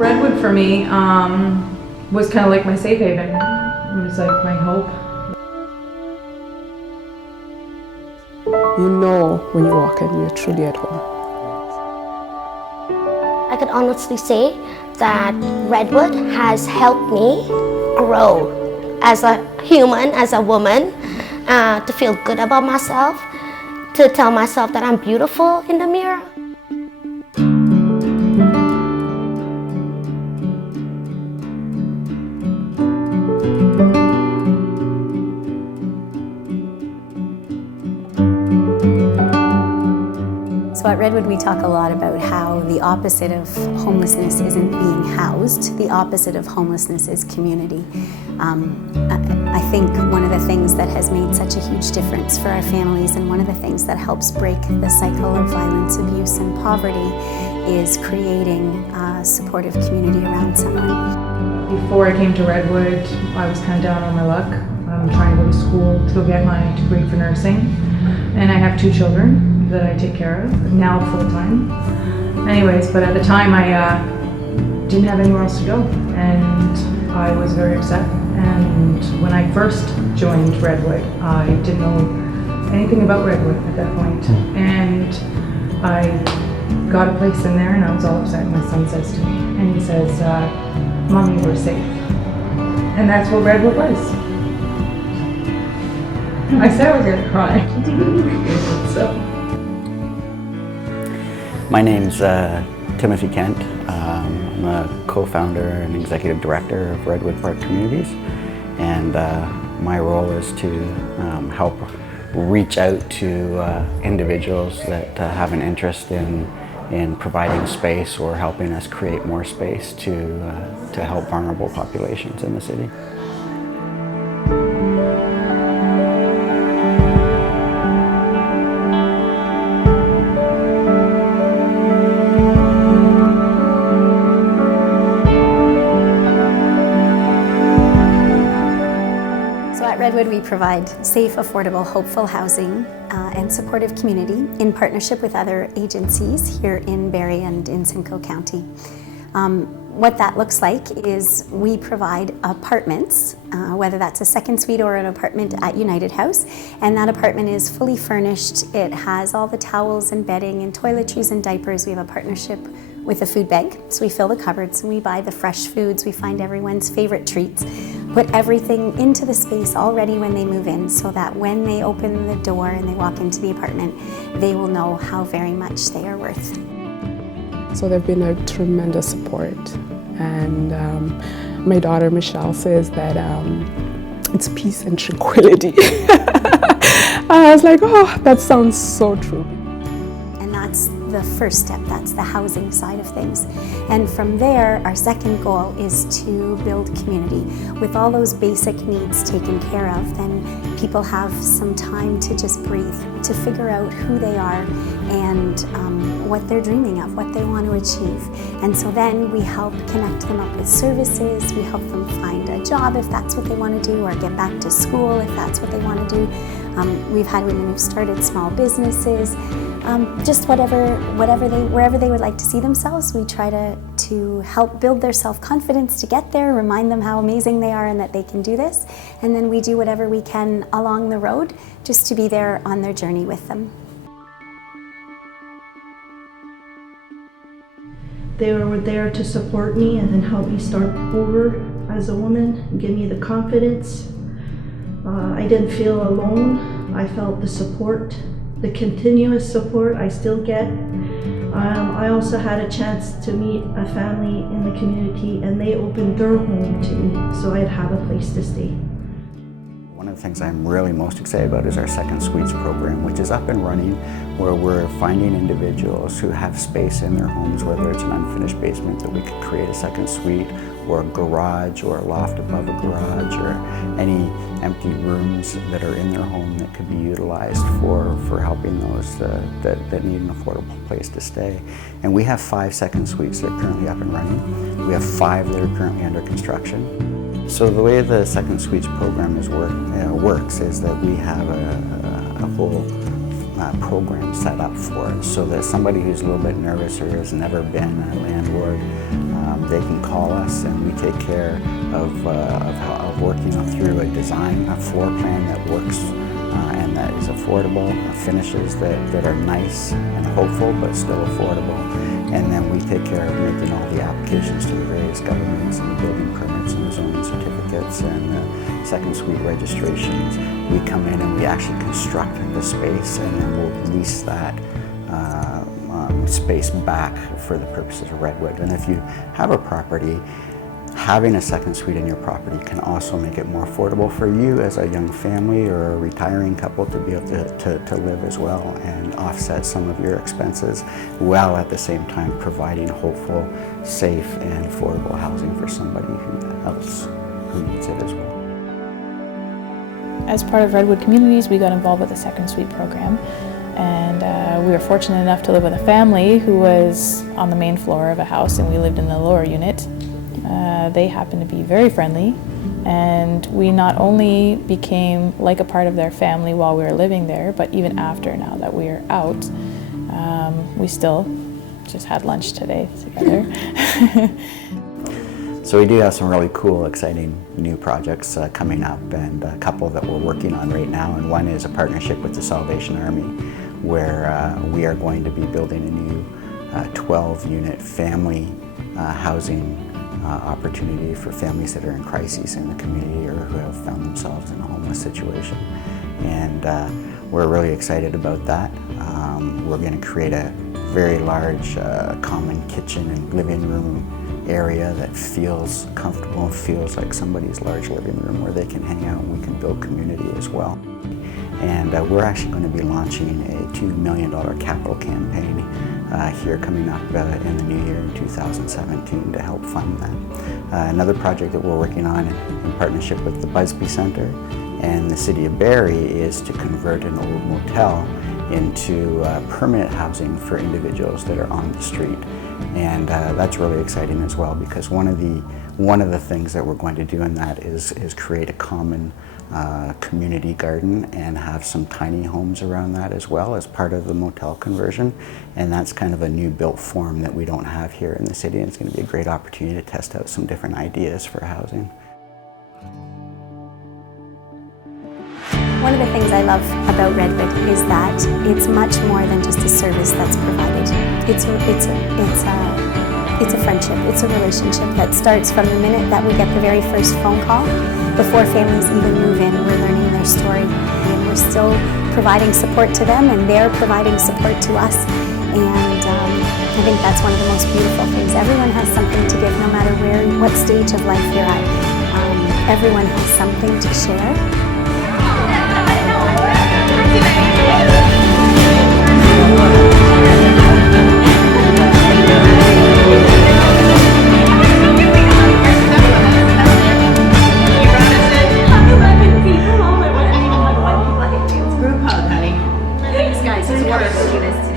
Redwood for me was kind of like my safe haven. It was like my hope. You know when you walk in, you're truly at home. I could honestly say that Redwood has helped me grow as a human, as a woman, to feel good about myself, to tell myself that I'm beautiful in the mirror. So at Redwood we talk a lot about how the opposite of homelessness isn't being housed, the opposite of homelessness is community. I think one of the things that has made such a huge difference for our families, and one of the things that helps break the cycle of violence, abuse and poverty, is creating a supportive community around someone. Before I came to Redwood, I was kind of down on my luck. I'm trying to go to school to go get my degree for nursing, and I have 2 children that I take care of, now full-time. Anyways, but at the time I didn't have anywhere else to go, and I was very upset. And when I first joined Redwood, I didn't know anything about Redwood at that point. And I got a place in there and I was all upset. My son says to me, and he says, "Mommy, we're safe." And that's what Redwood was. I said I was gonna cry. So. My name's Timothy Kent. I'm a co-founder and executive director of Redwood Park Communities, and my role is to help reach out to individuals that have an interest in providing space or helping us create more space to help vulnerable populations in the city. At Redwood we provide safe, affordable, hopeful housing and supportive community in partnership with other agencies here in Barrie and in Simcoe County. What that looks like is we provide apartments, whether that's a second suite or an apartment at United House, and that apartment is fully furnished. It has all the towels and bedding and toiletries and diapers. We have a partnership with a food bank, so we fill the cupboards and we buy the fresh foods, we find everyone's favorite treats, put everything into the space all ready when they move in, so that when they open the door and they walk into the apartment, they will know how very much they are worth. So they've been a tremendous support, and my daughter Michelle says that it's peace and tranquility. I was like, oh, that sounds so true. And that's the first step, that's the housing side of things. And from there, our second goal is to build community. With all those basic needs taken care of, then people have some time to just breathe, to figure out who they are and what they're dreaming of, what they want to achieve. And so then we help connect them up with services, we help them find a job if that's what they want to do, or get back to school if that's what they want to do. We've had women who've started small businesses, just wherever they would like to see themselves. We try to help build their self-confidence to get there, remind them how amazing they are and that they can do this, and then we do whatever we can along the road just to be there on their journey with them. They were there to support me and then help me start over as a woman and give me the confidence. I didn't feel alone. I felt the support, the continuous support I still get. I also had a chance to meet a family in the community, and they opened their home to me so I'd have a place to stay. One of the things I'm really most excited about is our Second Suites program, which is up and running, where we're finding individuals who have space in their homes, whether it's an unfinished basement that we could create a second suite, or a garage, or a loft above a garage, or any empty rooms that are in their home that could be utilized for helping those that need an affordable place to stay. And we have 5 second suites that are currently up and running. We have 5 that are currently under construction. So the way the Second Suites program works is that we have a whole program set up for it, so that somebody who's a little bit nervous or has never been a landlord, they can call us and we take care of working through a design, a floor plan that works and that is affordable, finishes that are nice and hopeful but still affordable. And then we take care of making all the applications to the various governments and the building permits and the zoning certificates and the second suite registrations. We come in and we actually construct the space, and then we'll lease that space back for the purposes of Redwood. And if you have a property, having a second suite in your property can also make it more affordable for you as a young family or a retiring couple to be able to live as well and offset some of your expenses, while at the same time providing hopeful, safe, and affordable housing for somebody else who needs it as well. As part of Redwood Communities, we got involved with the Second Suite program, and we were fortunate enough to live with a family who was on the main floor of a house and we lived in the lower unit. They happened to be very friendly, and we not only became like a part of their family while we were living there, but even after, now that we are out, we still just had lunch today together. So we do have some really cool, exciting new projects coming up, and a couple that we're working on right now. And one is a partnership with the Salvation Army, where we are going to be building a new 12-unit family housing opportunity for families that are in crises in the community or who have found themselves in a homeless situation. And we're really excited about that. We're going to create a very large common kitchen and living room area that feels comfortable and feels like somebody's large living room where they can hang out, and we can build community as well. And we're actually going to be launching a $2 million capital campaign here coming up in the new year in 2017 to help fund that. Another project that we're working on in partnership with the Busby Center and the City of Barrie is to convert an old motel into permanent housing for individuals that are on the street. And that's really exciting as well, because one of the things that we're going to do in that is create a common community garden and have some tiny homes around that as well as part of the motel conversion. And that's kind of a new built form that we don't have here in the city, and it's going to be a great opportunity to test out some different ideas for housing. One of the things I love about Redwood is that it's much more than just a service that's provided. It's a friendship, it's a relationship that starts from the minute that we get the very first phone call. Before families even move in, we're learning their story, and we're still providing support to them, and they're providing support to us. And I think that's one of the most beautiful things. Everyone has something to give, no matter what stage of life you're at. Everyone has something to share. Thanks guys, it's worse.